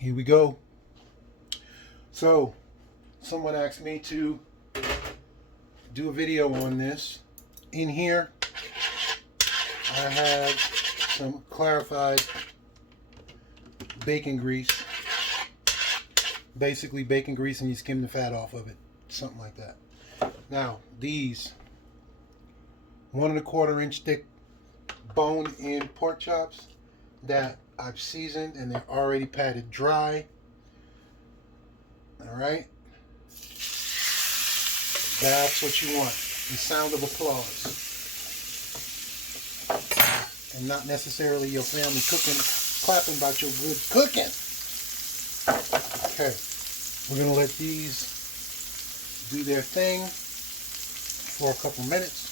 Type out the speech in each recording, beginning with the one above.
Here we go. So, someone asked me to do a video on this. In here, I have some clarified bacon grease. Basically bacon grease and you skim the fat off of it. Something like that. Now, these 1 1/4 inch thick bone-in pork chops that I've seasoned and they're already patted dry. Alright? That's what you want. The sound of applause. And not necessarily your family cooking, clapping about your good cooking. Okay. We're going to let these do their thing for a couple minutes.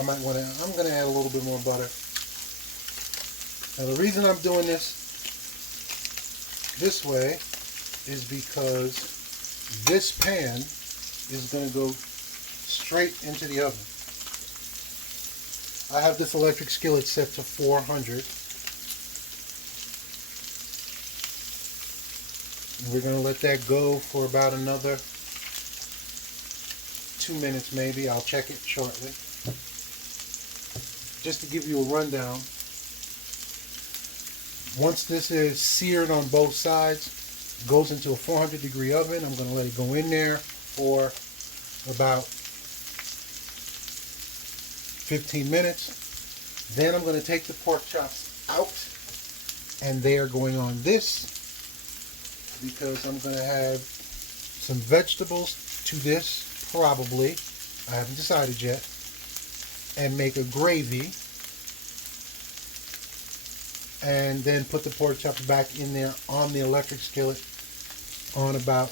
I'm going to add a little bit more butter. Now the reason I'm doing this way is because this pan is going to go straight into the oven. I have this electric skillet set to 400. And we're going to let that go for about another 2 minutes maybe. I'll check it shortly. Just to give you a rundown. Once this is seared on both sides, it goes into a 400-degree oven. I'm going to let it go in there for about 15 minutes. Then I'm going to take the pork chops out, and they are going on this because I'm going to have some vegetables to this, probably. I haven't decided yet. And make a gravy. And then put the pork chops back in there on the electric skillet on about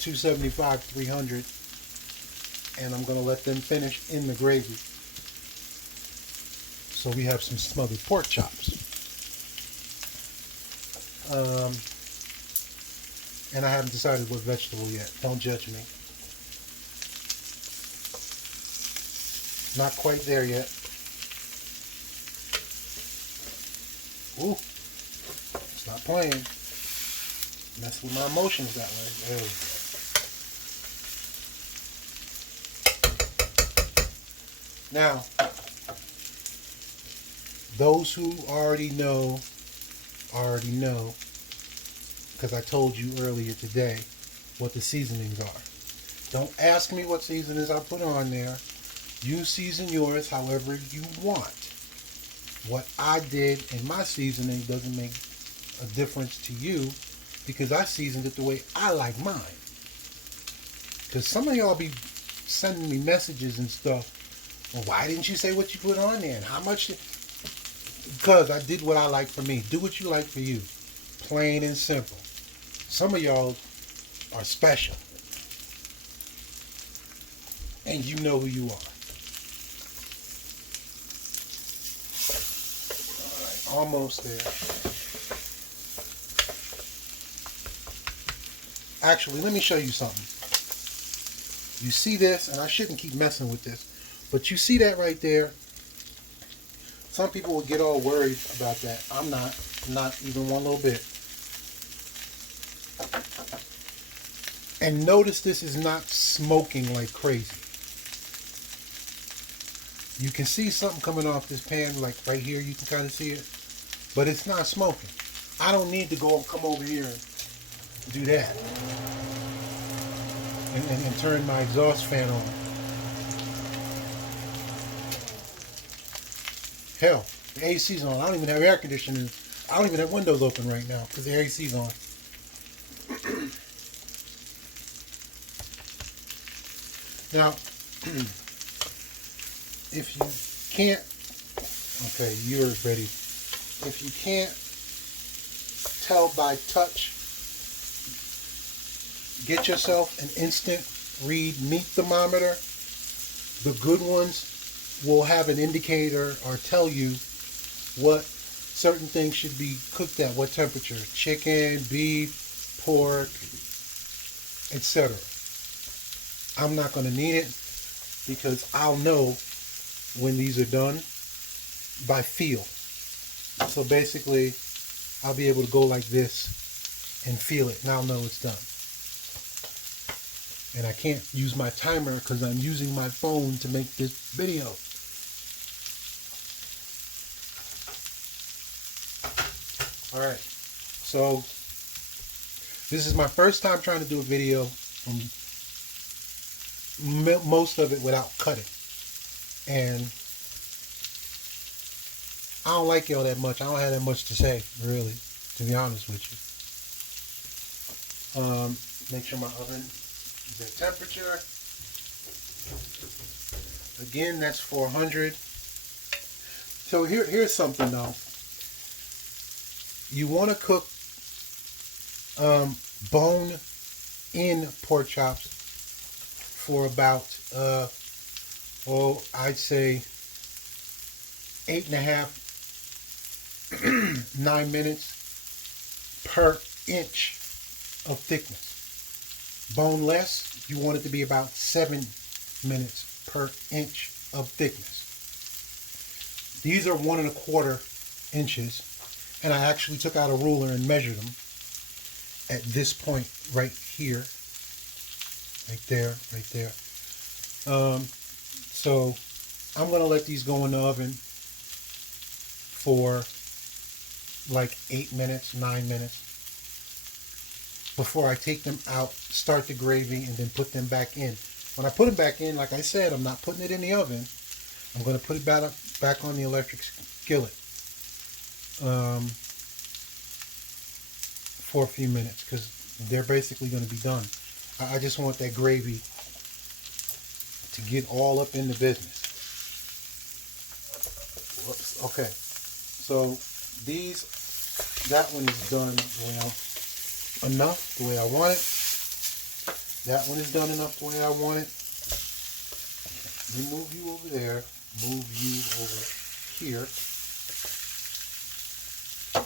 275, 300. And I'm going to let them finish in the gravy. So we have some smothered pork chops. And I haven't decided what vegetable yet. Don't judge me. Not quite there yet. Ooh. Stop playing. Mess with my emotions that way. There we go. Now, those who already know, because I told you earlier today what the seasonings are. Don't ask me what seasonings I put on there. You season yours however you want. What I did in my seasoning doesn't make a difference to you because I seasoned it the way I like mine. Because some of y'all be sending me messages and stuff. Well, why didn't you say what you put on there? And how much? Because I did what I like for me. Do what you like for you. Plain and simple. Some of y'all are special. And you know who you are. Almost there. Actually, let me show you something. You see this, and I shouldn't keep messing with this, but you see that right there? Some people will get all worried about that. I'm not even one little bit. And notice this is not smoking like crazy. You can see something coming off this pan, like right here, you can kind of see it. But it's not smoking. I don't need to go and come over here and do that. And turn my exhaust fan on. Hell, the AC's on. I don't even have air conditioning. I don't even have windows open right now because the AC's on. Now, if you can't, okay, you're ready. If you can't tell by touch, get yourself an instant read meat thermometer. The good ones will have an indicator or tell you what certain things should be cooked at, what temperature. Chicken, beef, pork, etc. I'm not going to need it because I'll know when these are done by feel. So basically, I'll be able to go like this and feel it, and I'll know it's done. And I can't use my timer because I'm using my phone to make this video. Alright, so this is my first time trying to do a video, most of it without cutting. And I don't like y'all that much. I don't have that much to say, really, to be honest with you. Make sure my oven is at temperature. Again, that's 400. So here's something though. You want to cook bone-in pork chops for about, I'd say 8.5, 9 minutes per inch of thickness. Boneless, you want it to be about 7 minutes per inch of thickness. These are 1.25 inches, and I actually took out a ruler and measured them at this point right here, right there, right there. So I'm gonna let these go in the oven for like 8 minutes, 9 minutes before I take them out, start the gravy, and then put them back in. When I put them back in, like I said, I'm not putting it in the oven. I'm going to put it back on the electric skillet for a few minutes because they're basically going to be done. I just want that gravy to get all up in the business. Whoops. Okay, so that one is done well enough the way I want it. That one is done enough the way I want it. Let me move you over there. Move you over here.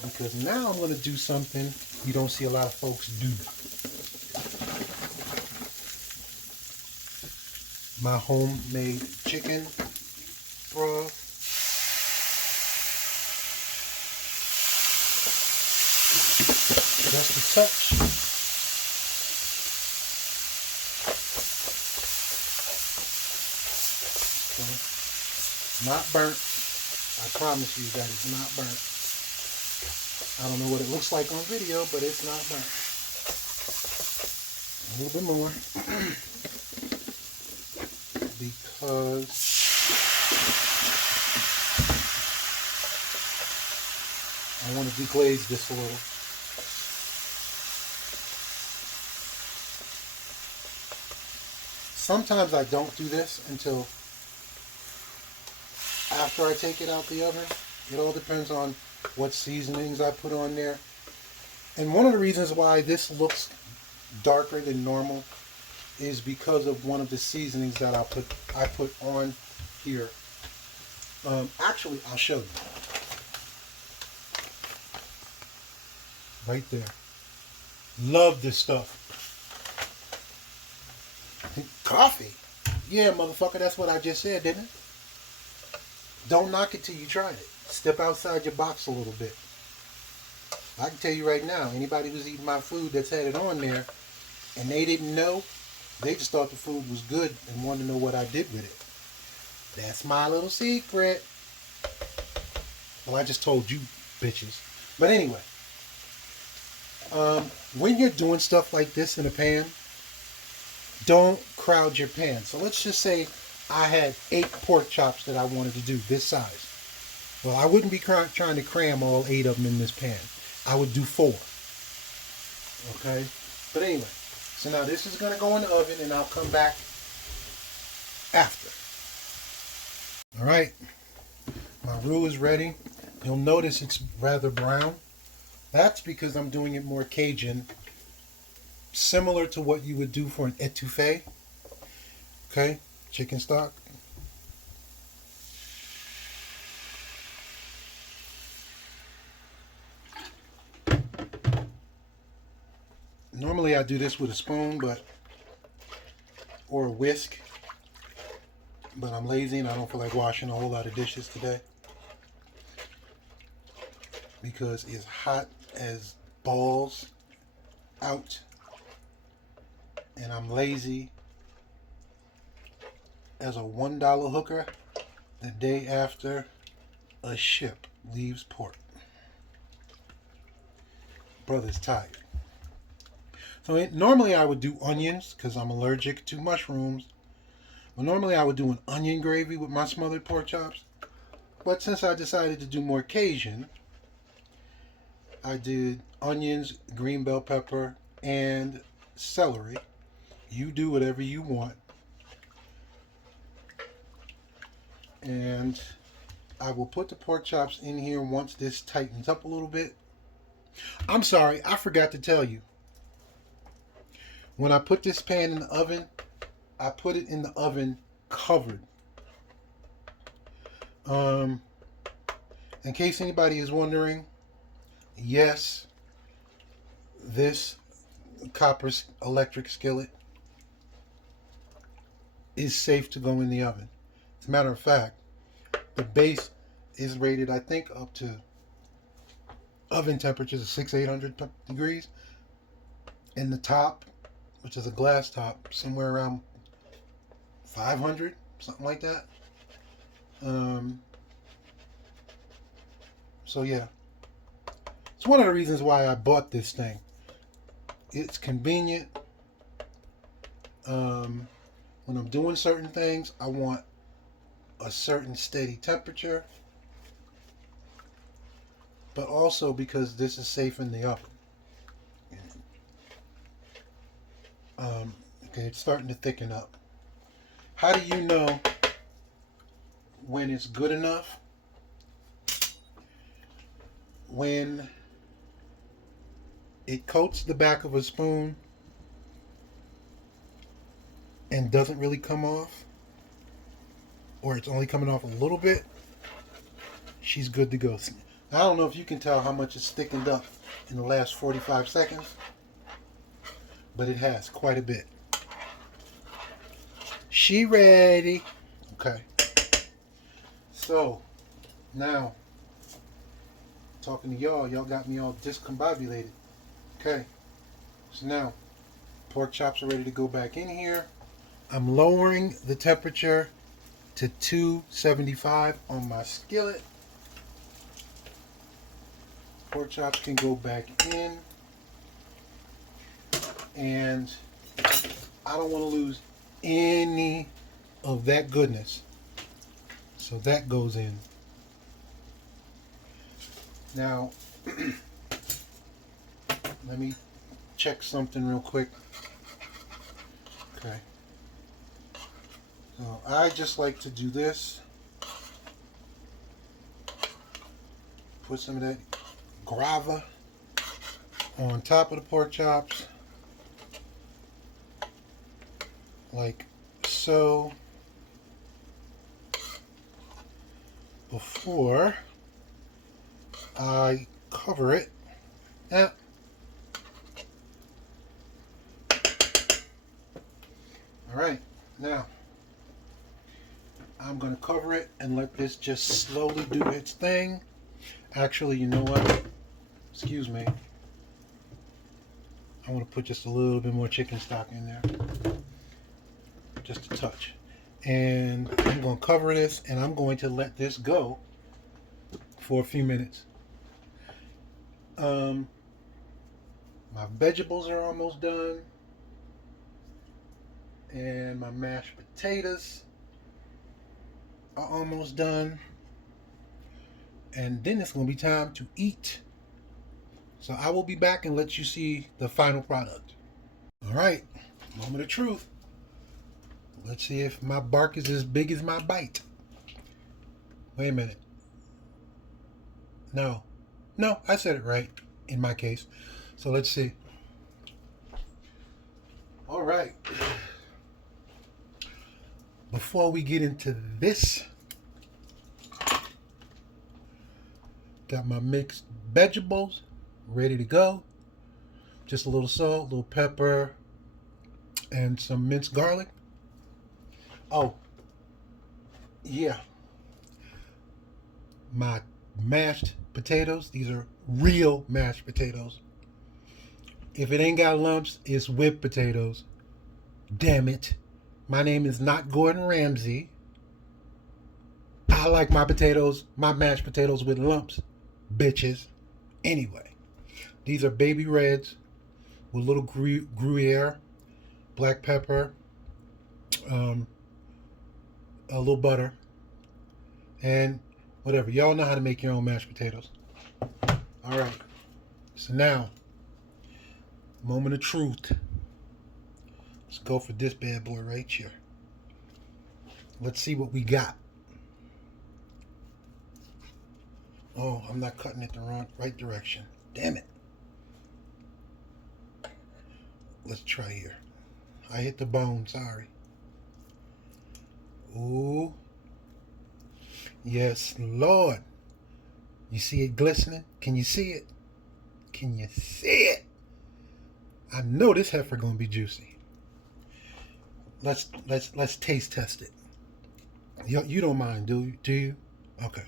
Because now I'm going to do something you don't see a lot of folks do. My homemade chicken broth. Just a touch. Okay. Not burnt. I promise you that it's not burnt. I don't know what it looks like on video, but it's not burnt. A little bit more. Because I want to deglaze this a little. Sometimes I don't do this until after I take it out the oven. It all depends on what seasonings I put on there. And one of the reasons why this looks darker than normal is because of one of the seasonings that I put on here. Actually, I'll show you. Right there. Love this stuff. Coffee. Yeah, motherfucker, that's what I just said, didn't it? Don't knock it till you try it. Step outside your box a little bit. I can tell you right now, anybody who's eating my food that's had it on there and they didn't know, they just thought the food was good and wanted to know what I did with it. That's my little secret. Well, I just told you, bitches. But anyway, when you're doing stuff like this in a pan, don't crowd your pan. So let's just say I had 8 pork chops that I wanted to do this size. Well, I wouldn't be trying to cram all 8 of them in this pan. I would do 4. Okay? But anyway, so now this is going to go in the oven and I'll come back after. Alright, my roux is ready. You'll notice it's rather brown. That's because I'm doing it more Cajun, similar to what you would do for an etouffee. Okay, chicken stock. Normally I do this with a spoon, or a whisk, but I'm lazy and I don't feel like washing a whole lot of dishes today. because it's hot as balls out, and I'm lazy as a $1 hooker the day after a ship leaves port. Brother's tired. So normally I would do onions because I'm allergic to mushrooms. Well, normally I would do an onion gravy with my smothered pork chops. But since I decided to do more Cajun, I did onions, green bell pepper, and celery. You do whatever you want. And I will put the pork chops in here once this tightens up a little bit. I'm sorry, I forgot to tell you. When I put this pan in the oven, I put it in the oven covered. In case anybody is wondering, yes, this copper electric skillet is safe to go in the oven. As a matter of fact, the base is rated, I think, up to oven temperatures of 600-800 degrees. And the top, which is a glass top, somewhere around 500, something like that. So yeah, it's one of the reasons why I bought this thing. It's convenient. When I'm doing certain things, I want a certain steady temperature, but also because this is safe in the oven. Okay, it's starting to thicken up. How do you know when it's good enough? When it coats the back of a spoon and doesn't really come off, or it's only coming off a little bit, she's good to go. I don't know if you can tell how much it's thickened up in the last 45 seconds, but it has quite a bit. She ready. Okay. So, now, talking to y'all got me all discombobulated. Okay. So now, pork chops are ready to go back in here. I'm lowering the temperature to 275 on my skillet. Pork chops can go back in. And I don't want to lose any of that goodness. So that goes in. Now, let me check something real quick. Okay. So I just like to do this. Put some of that grava on top of the pork chops. Like so. Before I cover it. Yeah. Alright, now I'm going to cover it and let this just slowly do its thing. Actually, you know what? Excuse me. I want to put just a little bit more chicken stock in there. Just a touch. And I'm going to cover this and I'm going to let this go for a few minutes. My vegetables are almost done. And my mashed potatoes are almost done. And then it's going to be time to eat. So I will be back and let you see the final product. All right, moment of truth. Let's see if my bark is as big as my bite. Wait a minute. No, I said it right in my case. So let's see. All right. Before we get into this, got my mixed vegetables ready to go. Just a little salt, a little pepper, and some minced garlic. Oh, yeah. My mashed potatoes. These are real mashed potatoes. If it ain't got lumps, it's whipped potatoes. Damn it. My name is not Gordon Ramsay. I like my potatoes, my mashed potatoes with lumps, bitches. Anyway, these are baby reds with little Gruyere, black pepper, a little butter, and whatever. Y'all know how to make your own mashed potatoes. All right. So now, moment of truth. Let's go for this bad boy right here. Let's see what we got. Oh, I'm not cutting it the right direction. Damn it. Let's try here. I hit the bone, sorry. Ooh. Yes, Lord. You see it glistening? Can you see it? Can you see it? I know this heifer gonna be juicy. Let's taste test it. You don't mind, do you? Okay.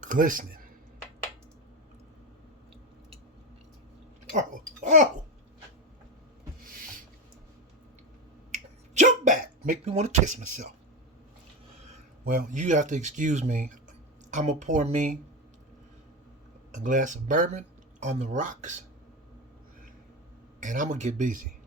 Glistening. Oh. Jump back. Make me want to kiss myself. Well, you have to excuse me. I'm going to pour me a glass of bourbon on the rocks, and I'm going to get busy.